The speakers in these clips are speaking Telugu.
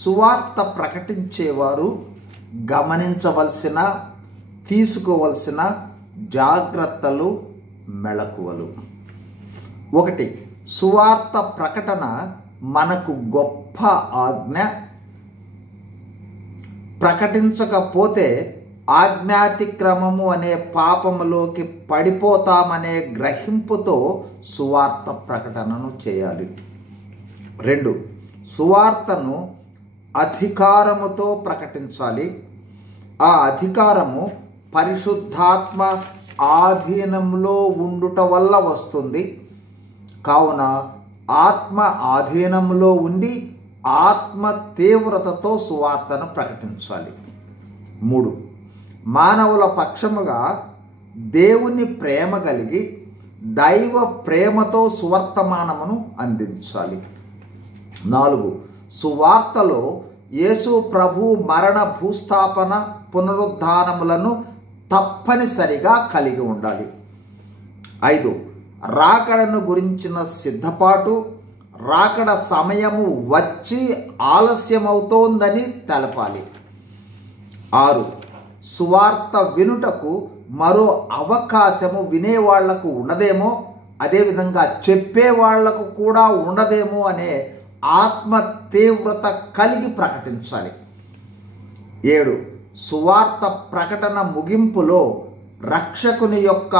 సువార్త ప్రకటించేవారు గమనించవలసిన, తీసుకోవలసిన జాగ్రత్తలు, మెళకువలు. 1. సువార్త ప్రకటన మనకు గొప్ప ఆజ్ఞ. ప్రకటించకపోతే ఆజ్ఞాతిక్రమము అనే పాపములోకి పడిపోతామనే గ్రహింపుతో సువార్త ప్రకటనను చేయాలి. 2. సువార్తను అధికారముతో ప్రకటించాలి. ఆ అధికారము పరిశుద్ధాత్మ ఆధీనంలో ఉండుట వల్ల వస్తుంది. కావున ఆత్మ ఆధీనంలో ఉండి ఆత్మ తీవ్రతతో సువార్తను ప్రకటించాలి. 3. మానవుల పక్షముగా దేవుని ప్రేమ కలిగి దైవ ప్రేమతో సువర్తమానమును అందించాలి. 4. సువార్తలో యేసు ప్రభు మరణ, భూస్థాపన, పునరుద్ధానములను తప్పనిసరిగా కలిగి ఉండాలి. 5. రాకడను గురించిన సిద్ధపాటు, రాకడ సమయము వచ్చి ఆలస్యమవుతోందని తెలపాలి. 6. సువార్త వినుటకు మరో అవకాశము వినేవాళ్లకు ఉండదేమో, అదేవిధంగా చెప్పేవాళ్లకు కూడా ఉండదేమో అనే ఆత్మ తీవ్రత కలిగి ప్రకటించాలి. 7. సువార్త ప్రకటన ముగింపులో రక్షకుని యొక్క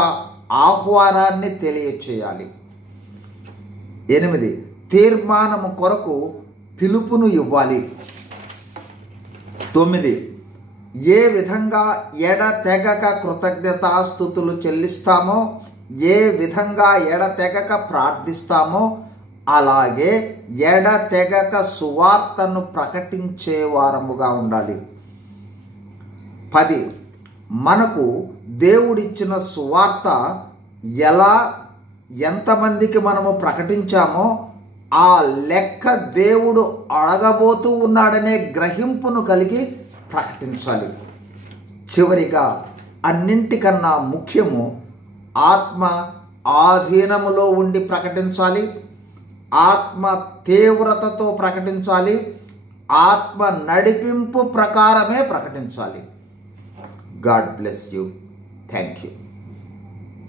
ఆహ్వానాన్ని తెలియచేయాలి. 8. తీర్మానము కొరకు పిలుపును ఇవ్వాలి. 9. ఏ విధంగా ఎడతెగక కృతజ్ఞతాస్తుతులు చెల్లిస్తామో, ఏ విధంగా ఎడతెగక ప్రార్థిస్తామో అలాగే ఎడతెగక సువార్తను ప్రకటించే వారముగా ఉండాలి. 10. మనకు దేవుడిచ్చిన సువార్త ఎలా, ఎంతమందికి మనము ప్రకటించామో ఆ లెక్క దేవుడు అడగబోతూ ఉన్నాడనే గ్రహింపును కలిగి ప్రకటించాలి. చివరిగా అన్నింటికన్నా ముఖ్యము ఆత్మ ఆధీనములో ఉండి ప్రకటించాలి. ఆత్మ తీవ్రతతో ప్రకటించాలి. ఆత్మ నడిపింపు ప్రకారమే ప్రకటించాలి. God bless you. Thank you.